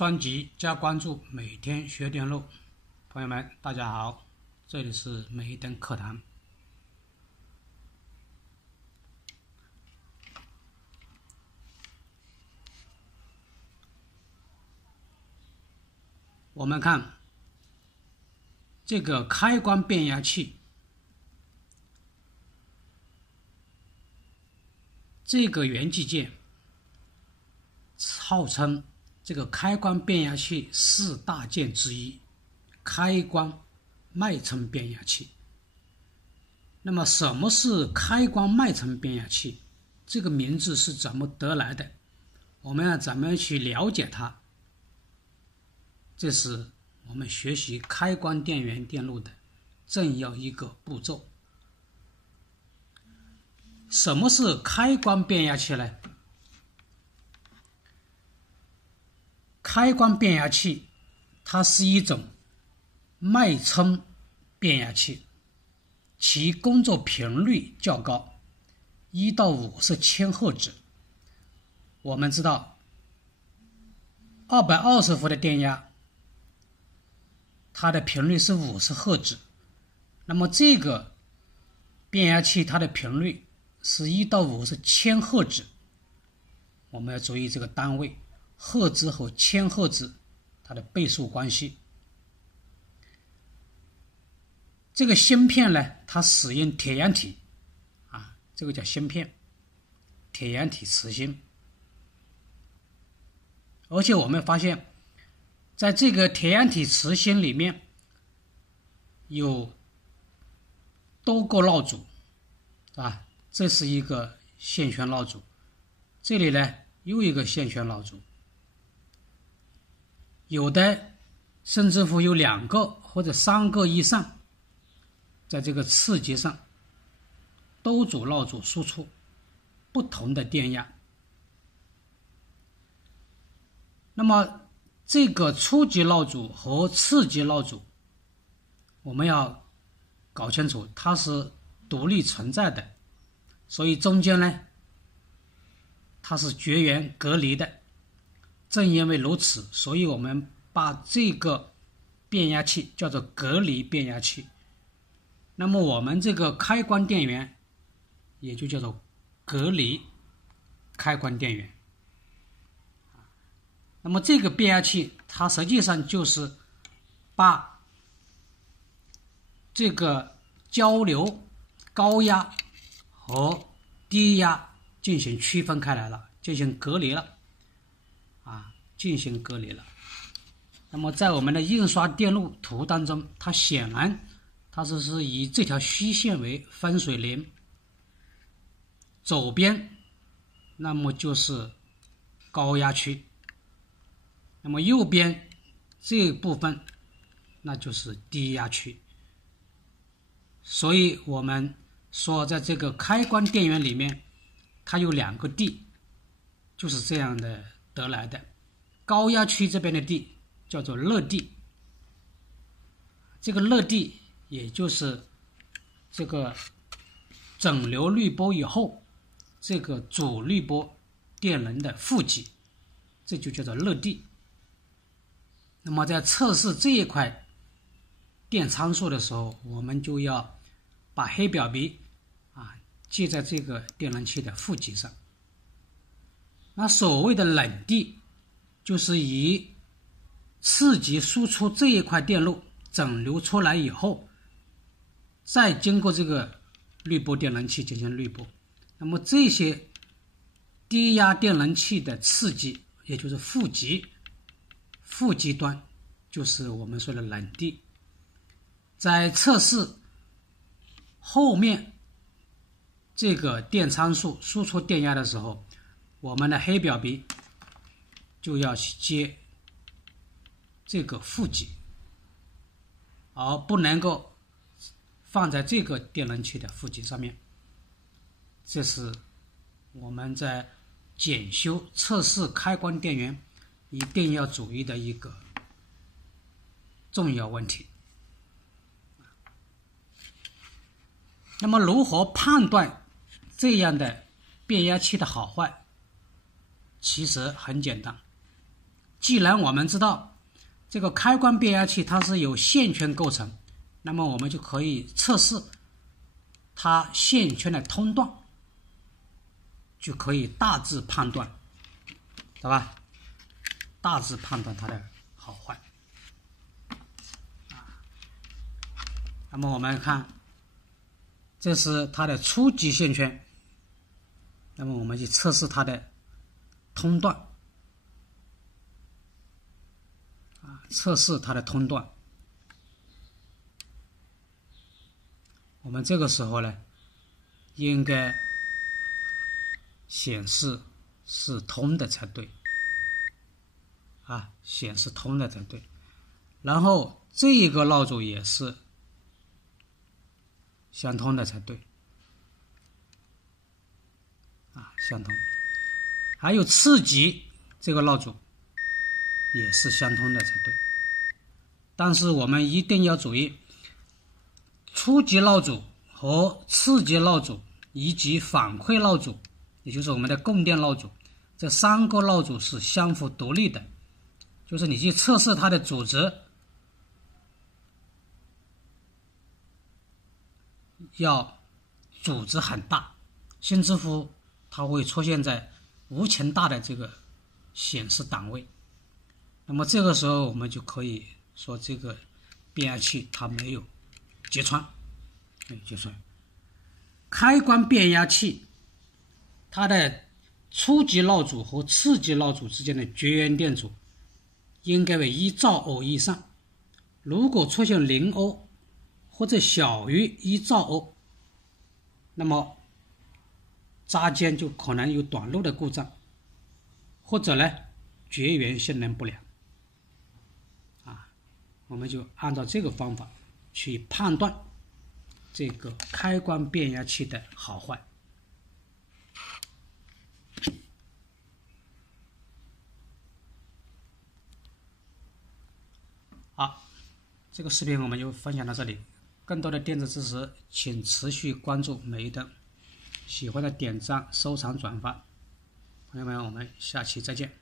双击加关注，每天学电路。朋友们，大家好，这里是每一灯课堂。我们看这个开关变压器，这个元器件号称这个开关变压器四大件之一，开关脉冲变压器。那么什么是开关脉冲变压器？这个名字是怎么得来的？我们要怎么去了解它？这是我们学习开关电源电路的重要一个步骤。什么是开关变压器呢？开关变压器它是一种脉冲变压器，其工作频率较高，1到50千赫兹。我们知道220伏的电压它的频率是50赫兹，那么这个变压器它的频率是1到50千赫兹。我们要注意这个单位，赫兹和千赫兹它的倍数关系。这个芯片呢，它使用铁阳体这个叫芯片，铁阳体磁芯。而且我们发现在这个铁阳体磁芯里面有多个蜡烛这是一个线圈蜡烛，这里呢又一个线圈蜡烛，有的甚至乎有2个或者3个以上，在这个次级上多组蜡烛输出不同的电压。那么这个初级蜡烛和次级蜡烛我们要搞清楚，它是独立存在的，所以中间呢它是绝缘隔离的。正因为如此，所以我们把这个变压器叫做隔离变压器。那么我们这个开关电源也就叫做隔离开关电源。那么这个变压器它实际上就是把这个交流高压和低压进行区分开来了，进行隔离了那么在我们的印刷电路图当中，它显然它是以这条虚线为分水岭，左边那么就是高压区，那么右边这部分那就是低压区。所以我们说在这个开关电源里面它有2个D，就是这样的得来的。高压区这边的 D 叫做热地，这个热地也就是这个整流滤波以后这个主滤波电能的负极，这就叫做热地。那么在测试这一块电参数的时候，我们就要把黑表笔接在这个电能器的负极上。那所谓的冷地就是以次级输出这一块电路整流出来以后，再经过这个滤波电能器进行滤波。那么这些低压电能器的次级也就是负极端就是我们说的冷地。在测试后面这个电参数输出电压的时候，我们的黑表笔就要接这个负极，而不能够放在这个电能器的负极上面。这是我们在检修测试开关电源一定要注意的一个重要问题。那么如何判断这样的变压器的好坏？其实很简单，既然我们知道这个开关变压器它是由线圈构成，那么我们就可以测试它线圈的通断，就可以大致判断，对吧？大致判断它的好坏。那么我们看，这是它的初级线圈，那么我们去测试它的通断，测试它的通断。我们这个时候呢，应该显示是通的才对，显示通的才对。然后这一个闹阻也是相通的才对，相通。还有次级这个闹阻也是相通的才对。但是我们一定要注意，初级闹阻和次级闹阻以及反馈闹阻，也就是我们的供电闹阻，这3个闹阻是相互独立的，就是你去测试它的阻值，要阻值很大，甚至乎它会出现在无穷大的这个显示档位。那么这个时候我们就可以说这个变压器它没有揭穿。开关变压器它的初级闹阻和次级闹阻之间的绝缘电阻应该为1兆欧以上，如果出现0欧或者小于1兆欧，那么插间就可能有短路的故障，或者呢绝缘性能不良。我们就按照这个方法去判断这个开关变压器的好坏。好，这个视频我们就分享到这里。更多的电子知识，请持续关注每一灯，喜欢的点赞、收藏、转发。朋友们，我们下期再见。